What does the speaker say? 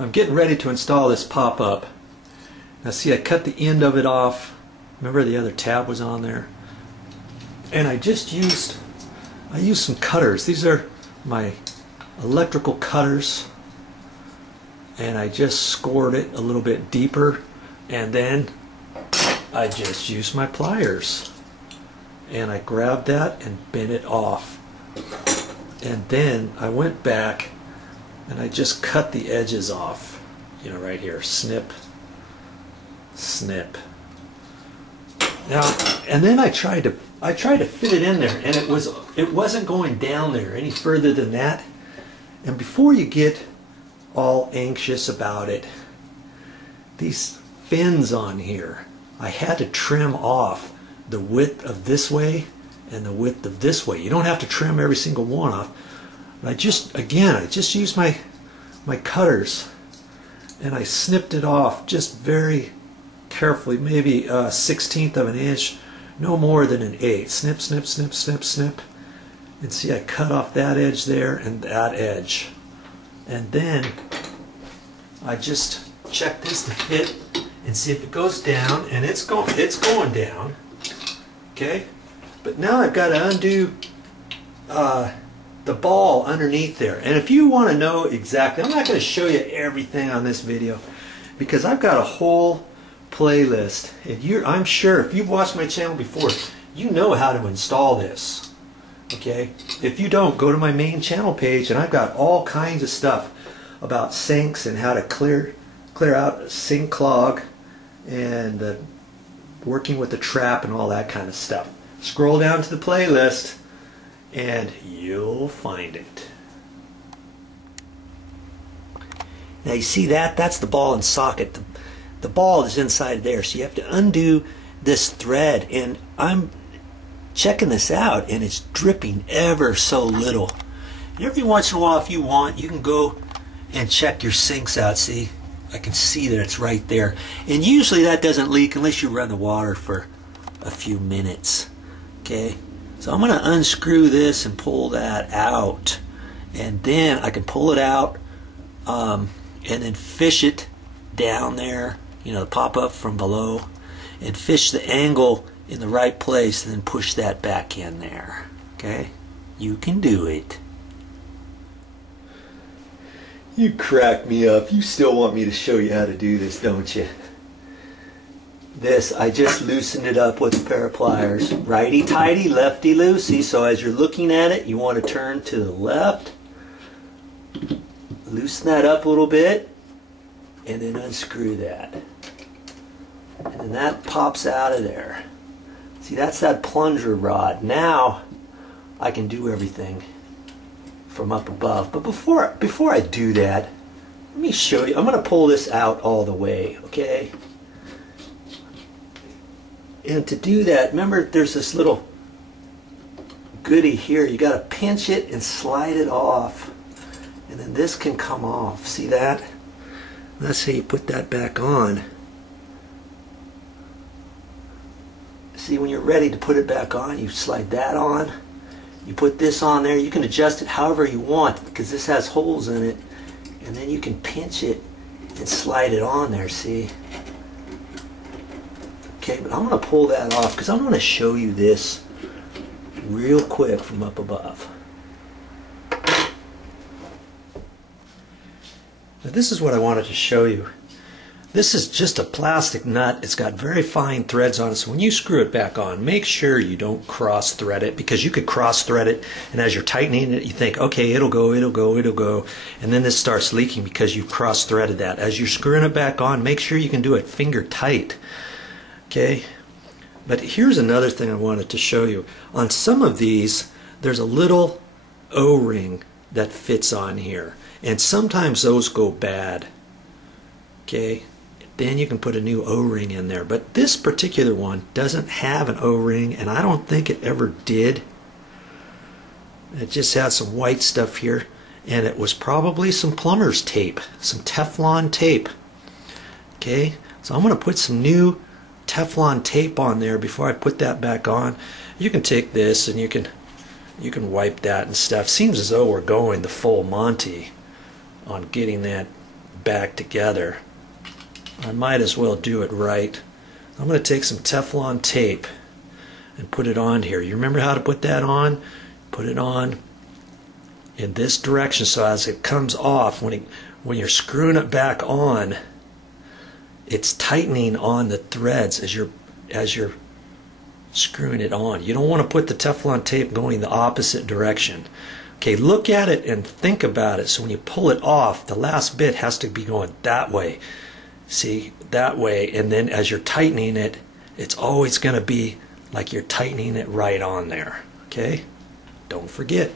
I'm getting ready to install this pop-up. Now see, I cut the end of it off. Remember the other tab was on there? And I used some cutters. These are my electrical cutters. And I just scored it a little bit deeper. And then I just used my pliers. And I grabbed that and bent it off. And then I went back and I just cut the edges off, you know, right here, snip, snip. Now, and then I tried to fit it in there, and it wasn't going down there any further than that. And before you get all anxious about it, these fins on here, I had to trim off the width of this way and the width of this way. You don't have to trim every single one off. I just used my cutters and I snipped it off just very carefully, maybe a 1/16 of an inch, no more than an 1/8. Snip, snip, snip, snip, snip. And see, I cut off that edge there and that edge. And then I just check this to fit and see if it goes down, and it's going down. Okay? But now I've got to undo the ball underneath there. And if you want to know exactly, I'm not going to show you everything on this video because I've got a whole playlist. And I'm sure if you've watched my channel before, you know how to install this. Okay? If you don't, go to my main channel page and I've got all kinds of stuff about sinks and how to clear out a sink clog and working with the trap and all that kind of stuff. Scroll down to the playlist and you'll find it. Now you see that's the ball and socket. The ball is inside there, so you have to undo this thread, and I'm checking this out and it's dripping ever so little. And every once in a while, if you want, you can go and check your sinks out. See, I can see that it's right there, and usually that doesn't leak unless you run the water for a few minutes. Okay, so I'm going to unscrew this and pull that out, and then I can pull it out and then fish it down there, you know, pop up from below, and fish the angle in the right place, and then push that back in there. Okay, you can do it. You crack me up. You still want me to show you how to do this, don't you? This, I just loosened it up with a pair of pliers. Righty tighty, lefty loosey. So as you're looking at it, you want to turn to the left. Loosen that up a little bit. And then unscrew that. And then that pops out of there. See, that's that plunger rod. Now I can do everything from up above. But before I do that, let me show you. I'm going to pull this out all the way, okay? And to do that, remember there's this little goodie here. You got to pinch it and slide it off. And then this can come off. See that? That's how you put that back on. See, when you're ready to put it back on, you slide that on. You put this on there. You can adjust it however you want because this has holes in it. And then you can pinch it and slide it on there, see? Okay, but I'm going to pull that off because I'm going to show you this real quick from up above. Now this is what I wanted to show you. This is just a plastic nut. It's got very fine threads on it, so when you screw it back on, make sure you don't cross thread it, because you could cross thread it and as you're tightening it you think, okay, it'll go, and then this starts leaking because you've cross threaded that. As you're screwing it back on, make sure you can do it finger tight. Okay, but here's another thing I wanted to show you. On some of these, there's a little O-ring that fits on here, and sometimes those go bad. Okay, then you can put a new O-ring in there, but this particular one doesn't have an O-ring, and I don't think it ever did. It just had some white stuff here, and it was probably some plumber's tape, some Teflon tape. Okay, so I'm going to put some new Teflon tape on there before I put that back on. You can take this and you can wipe that and stuff. Seems as though we're going the full Monty on getting that back together. I might as well do it right. I'm going to take some Teflon tape and put it on here. You remember how to put that on? Put it on in this direction, so as it comes off, when you're screwing it back on, it's tightening on the threads as you're screwing it on. You don't want to put the Teflon tape going the opposite direction. Okay, look at it and think about it. So when you pull it off, the last bit has to be going that way. See, that way, and then as you're tightening it, it's always going to be like you're tightening it right on there. Okay? Don't forget.